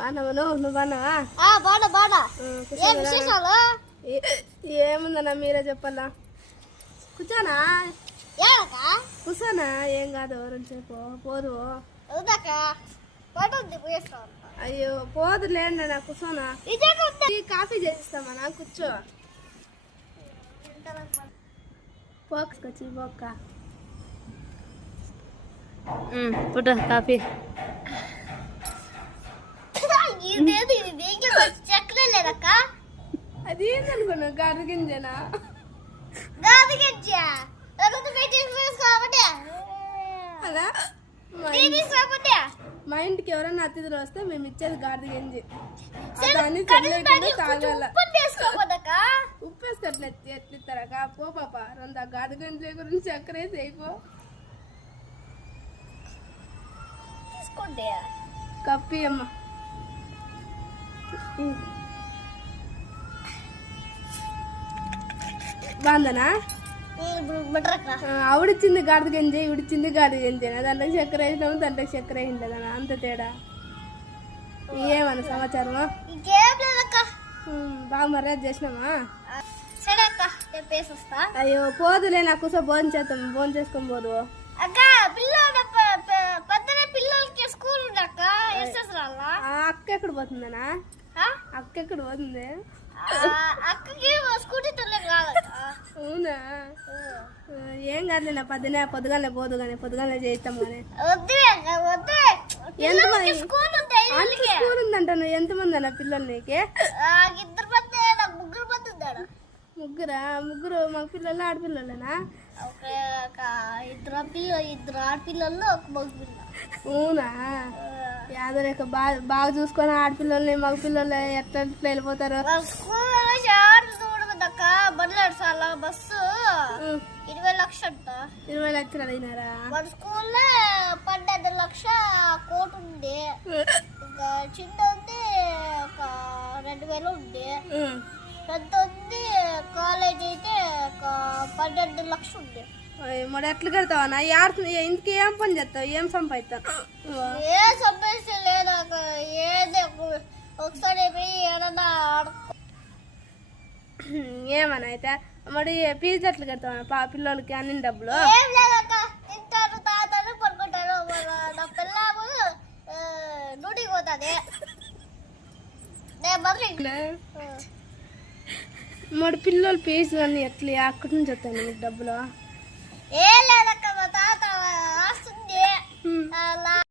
బాగున్నావా నువ్వు బాగున్నావా? బాగా ఏముందన్నా మీరే చెప్పాలా. కూర్చోనా కూర్చోనా ఏం కాదు రెండుసేపు పోదు. అయ్యో పోదు లేండి నా కూర్చోనా. కాఫీ చేసిస్తామన్నా కూర్చో. పోక్కొచ్చి పోక్క పుట్టు కాఫీ. అది ఏందనుకున్నా గాడి గింజనా? అలా మా ఇంటికి ఎవరైనా అతిథులు వస్తే మేము ఇచ్చేది గాడి గింజి. దాన్ని తాగాల. ఉప్పు వేసుకట్ల ఎట్లిస్తారా పో పాప. రెండు గాడి గింజల గురించి చక్కెర వేసేయిపో. కప్పి అమ్మ బాందనా ఆవిడిచ్చింది గాడి గంజి ఇవిడిచ్చింది గాడి గంజేనా? దాంట్లో చక్కెర వేసినాము దాంట్లో చక్కెర వేసిండదనా అంత తేడా. ఏమన్నా సమాచారమా? బాగా మర్యాద చేసినామా? అయ్యో పోదులే నాకు భోజనం చేద్దాం. భోజనం చేసుకొని పోదు. అక్క ఎక్కడ పోతుందనా? అక్క ఎక్కడ పోతుంది? అవునా ఏం కాదు నా పొద్దుగానే పోదు కానీ పొద్దుగానే చేస్తాం కానీ. ఎంతమంది స్కూల్ ఉందంటాను. ఎంతమంది అన్న పిల్లలు నీకే? ముగ్గురు మగ పిల్లలు ఆడపిల్లలేనా? ఇద్దరు ఆడపిల్లలు ఒక మగపిల్ల. అవునా యాదరేక బాగా చూసుకొని ఆడపిల్లల్ని మగ పిల్లలు ఎట్లా వెళ్ళిపోతారు? బస్సు 20 లక్షలు 20 లక్షలు అడిగినారా? మన స్కూల్లో 12 లక్షల కోటి ఉంది. ఇంకా చిన్న ఉంది ఒక 2000 ఉంది. పెద్ద ఉంది కాలేజ్ అయితే ఒక 12 లక్షలు ఉంది. మరి ఎట్లా కడతావా? ఇంటికి ఏం పని చేస్తావు? ఏం సంపాదిస్తావు? ఏ సంపాదించలేదు. ఏదో ఒకసారి ఏదన్నా ఏమన్నా అయితే మరి ఫీజు ఎట్లా కడతావా పిల్లలకి అన్ని డబ్బులు? ఏం లేదక్క. తింటారు తాతారు పడుకుంటారు. నా పిల్లలు డ్యూటీకి పోతుంది. మరి పిల్లలు ఫీజు అన్నీ ఎట్లా అక్కడి నుంచి వస్తాయి మీకు డబ్బులు?